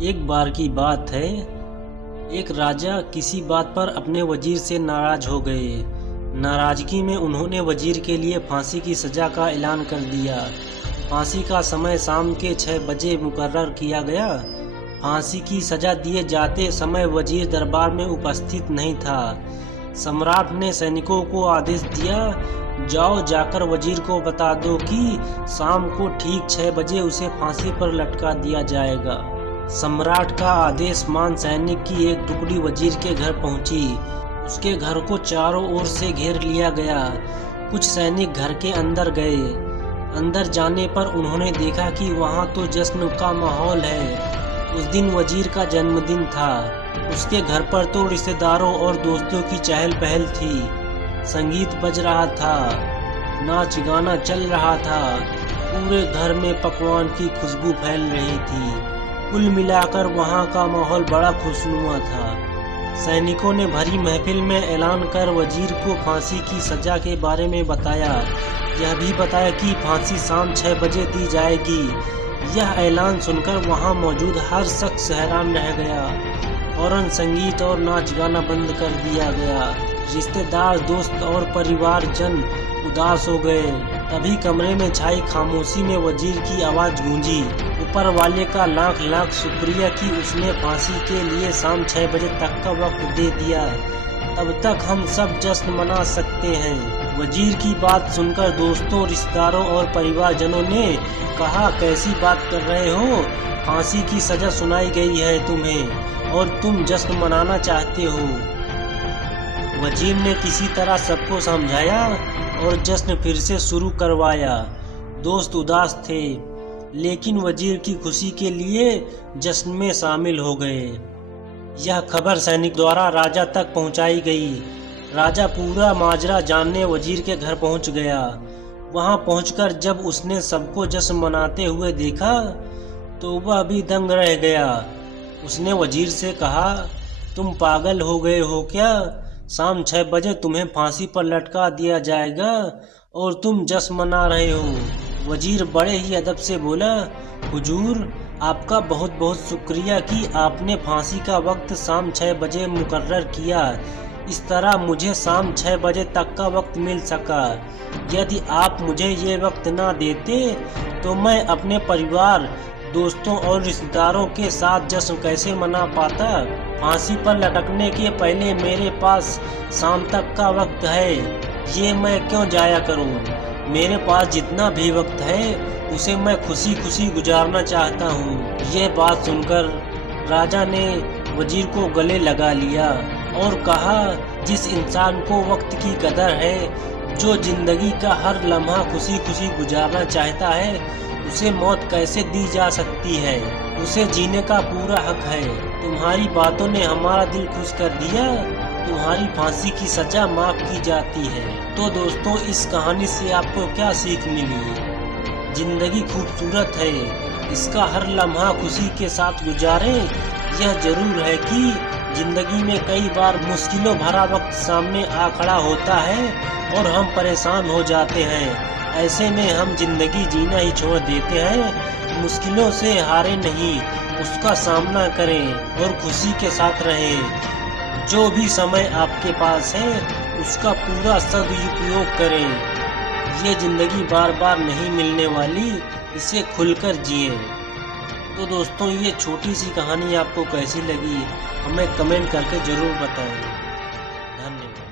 एक बार की बात है, एक राजा किसी बात पर अपने वजीर से नाराज हो गए। नाराजगी में उन्होंने वजीर के लिए फांसी की सज़ा का ऐलान कर दिया। फांसी का समय शाम के 6 बजे मुकर्रर किया गया। फांसी की सज़ा दिए जाते समय वजीर दरबार में उपस्थित नहीं था। सम्राट ने सैनिकों को आदेश दिया, जाओ जाकर वजीर को बता दो कि शाम को ठीक 6 बजे उसे फांसी पर लटका दिया जाएगा। सम्राट का आदेश मान सैनिक की एक टुकड़ी वजीर के घर पहुंची। उसके घर को चारों ओर से घेर लिया गया। कुछ सैनिक घर के अंदर गए। अंदर जाने पर उन्होंने देखा कि वहां तो जश्न का माहौल है। उस दिन वजीर का जन्मदिन था। उसके घर पर तो रिश्तेदारों और दोस्तों की चहल पहल थी। संगीत बज रहा था, नाच गाना चल रहा था। पूरे घर में पकवान की खुशबू फैल रही थी। कुल मिलाकर वहां का माहौल बड़ा खुशनुमा था। सैनिकों ने भरी महफिल में ऐलान कर वजीर को फांसी की सजा के बारे में बताया। यह भी बताया कि फांसी शाम 6 बजे दी जाएगी। यह ऐलान सुनकर वहां मौजूद हर शख्स हैरान रह गया। फौरन संगीत और नाच गाना बंद कर दिया गया। रिश्तेदार, दोस्त और परिवारजन उदास हो गए। तभी कमरे में छाई खामोशी में वजीर की आवाज गूंजी, ऊपर वाले का लाख लाख शुक्रिया कि उसने फांसी के लिए शाम 6 बजे तक का वक्त दे दिया। तब तक हम सब जश्न मना सकते हैं। वजीर की बात सुनकर दोस्तों, रिश्तेदारों और परिवारजनों ने कहा, कैसी बात कर रहे हो? फांसी की सजा सुनाई गई है तुम्हें और तुम जश्न मनाना चाहते हो। वजीर ने किसी तरह सबको समझाया और जश्न फिर से शुरू करवाया। दोस्त उदास थे, लेकिन वजीर की खुशी के लिए जश्न में शामिल हो गए। यह खबर सैनिक द्वारा राजा तक पहुंचाई गई। राजा पूरा माजरा जानने वजीर के घर पहुंच गया। वहां पहुंचकर जब उसने सबको जश्न मनाते हुए देखा तो वह भी दंग रह गया। उसने वजीर से कहा, तुम पागल हो गए हो क्या? शाम 6 बजे तुम्हें फांसी पर लटका दिया जाएगा और तुम जश्न मना रहे हो। वजीर बड़े ही अदब से बोला, हुजूर, आपका बहुत बहुत शुक्रिया कि आपने फांसी का वक्त शाम 6 बजे मुकर्रर किया। इस तरह मुझे शाम 6 बजे तक का वक्त मिल सका। यदि आप मुझे ये वक्त ना देते तो मैं अपने परिवार, दोस्तों और रिश्तेदारों के साथ जश्न कैसे मना पाता। फांसी पर लटकने के पहले मेरे पास शाम तक का वक्त है, ये मैं क्यों जाया करूं? मेरे पास जितना भी वक्त है उसे मैं खुशी खुशी गुजारना चाहता हूं। ये बात सुनकर राजा ने वजीर को गले लगा लिया और कहा, जिस इंसान को वक्त की कदर है, जो जिंदगी का हर लम्हा खुशी खुशी गुजारना चाहता है, उसे मौत कैसे दी जा सकती है? उसे जीने का पूरा हक है। तुम्हारी बातों ने हमारा दिल खुश कर दिया। तुम्हारी फांसी की सजा माफ की जाती है। तो दोस्तों, इस कहानी से आपको क्या सीख मिली? जिंदगी खूबसूरत है, इसका हर लम्हा खुशी के साथ गुजारें। यह जरूर है कि जिंदगी में कई बार मुश्किलों भरा वक्त सामने आ खड़ा होता है और हम परेशान हो जाते हैं। ऐसे में हम जिंदगी जीना ही छोड़ देते हैं। मुश्किलों से हारे नहीं, उसका सामना करें और खुशी के साथ रहें। जो भी समय आपके पास है उसका पूरा सदुपयोग करें। ये जिंदगी बार बार नहीं मिलने वाली, इसे खुलकर जिए। तो दोस्तों, ये छोटी सी कहानी आपको कैसी लगी हमें कमेंट करके ज़रूर बताएं। धन्यवाद।